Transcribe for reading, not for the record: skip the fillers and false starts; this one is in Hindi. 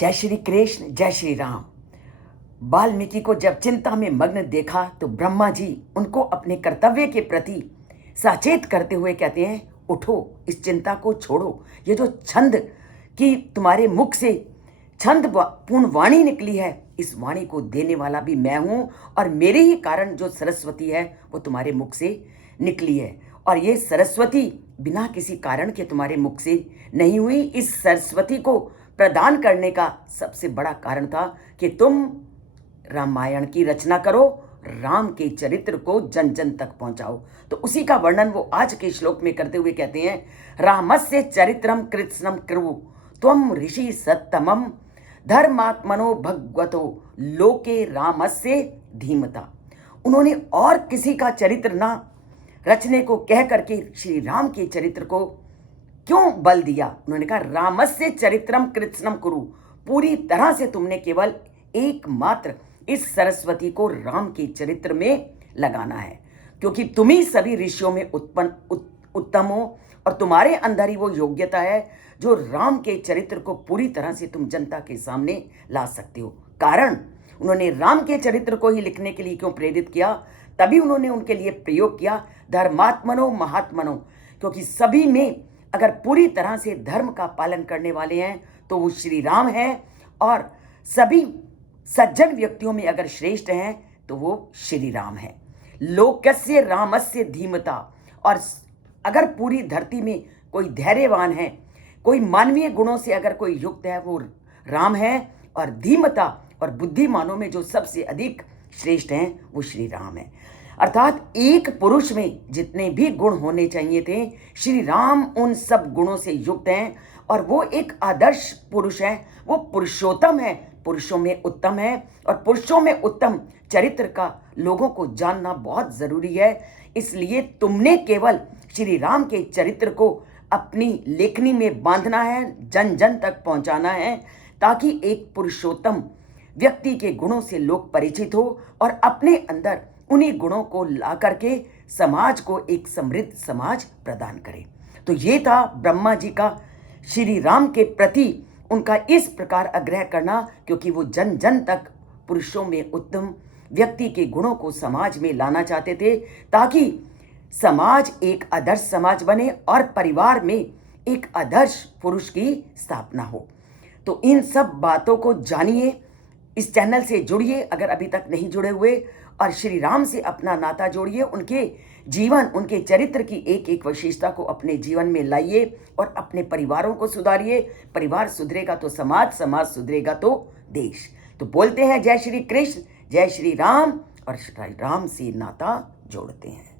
जय श्री कृष्ण, जय श्री राम। वाल्मीकि को जब चिंता में मग्न देखा तो ब्रह्मा जी उनको अपने कर्तव्य के प्रति सचेत करते हुए कहते हैं, उठो, इस चिंता को छोड़ो। ये जो छंद की तुम्हारे मुख से छंद पूर्ण वाणी निकली है, इस वाणी को देने वाला भी मैं हूं और मेरे ही कारण जो सरस्वती है वो तुम्हारे मुख से निकली है। और ये सरस्वती बिना किसी कारण के तुम्हारे मुख से नहीं हुई। इस सरस्वती को प्रदान करने का सबसे बड़ा कारण था कि तुम रामायण की रचना करो, राम के चरित्र को जन जन तक पहुंचाओ। तो उसी का वर्णन वो आज के श्लोक में करते हुए कहते हैं, रामस्य चरित्रम कृत्स्नम कृवु त्वम ऋषि सत्तमम धर्मात्मनो भगवतो लोके रामस्य धीमता। उन्होंने और किसी का चरित्र ना रचने को कह करके श्री राम के चरित्र को क्यों बल दिया? उन्होंने कहा, रामस्य चरित्रम कृत्स्नम कुरु, पूरी तरह से तुमने केवल एकमात्र इस सरस्वती को राम के चरित्र में लगाना है, क्योंकि तुम ही सभी ऋषियों में उत्तम हो और तुम्हारे अंदर ही वो योग्यता है जो राम के चरित्र को पूरी तरह से तुम जनता के सामने ला सकते हो। कारण उन्होंने राम के चरित्र को ही लिखने के लिए क्यों प्रेरित किया? तभी उन्होंने उनके लिए प्रयोग किया धर्मात्मनो महात्मनो, क्योंकि सभी में अगर पूरी तरह से धर्म का पालन करने वाले हैं तो वो श्री राम है, और सभी सज्जन व्यक्तियों में अगर श्रेष्ठ हैं तो वो श्री राम है। लोकस्य रामस्य धीमता, और अगर पूरी धरती में कोई धैर्यवान है, कोई मानवीय गुणों से अगर कोई युक्त है, वो राम है, और धीमता और बुद्धिमानों में जो सबसे अधिक श्रेष्ठ हैं वो श्री राम है। अर्थात एक पुरुष में जितने भी गुण होने चाहिए थे, श्री राम उन सब गुणों से युक्त हैं और वो एक आदर्श पुरुष है, वो पुरुषोत्तम है, पुरुषों में उत्तम है। और पुरुषों में उत्तम चरित्र का लोगों को जानना बहुत जरूरी है। इसलिए तुमने केवल श्री राम के चरित्र को अपनी लेखनी में बांधना है, जन जन तक पहुंचाना है, ताकि एक पुरुषोत्तम व्यक्ति के गुणों से लोग परिचित हो और अपने अंदर उन्हीं गुणों को ला करके समाज को एक समृद्ध समाज प्रदान करें। तो ये था ब्रह्मा जी का श्री राम के प्रति उनका इस प्रकार आग्रह करना, क्योंकि वो जन जन तक पुरुषों में उत्तम व्यक्ति के गुणों को समाज में लाना चाहते थे, ताकि समाज एक आदर्श समाज बने और परिवार में एक आदर्श पुरुष की स्थापना हो। तो इन सब बातों को जानिए, इस चैनल से जुड़िए अगर अभी तक नहीं जुड़े हुए, और श्री राम से अपना नाता जोड़िए, उनके जीवन, उनके चरित्र की एक एक विशेषता को अपने जीवन में लाइए और अपने परिवारों को सुधारिए। परिवार सुधरेगा तो समाज, समाज सुधरेगा तो देश। तो बोलते हैं जय श्री कृष्ण, जय श्री राम, और श्री राम से नाता जोड़ते हैं।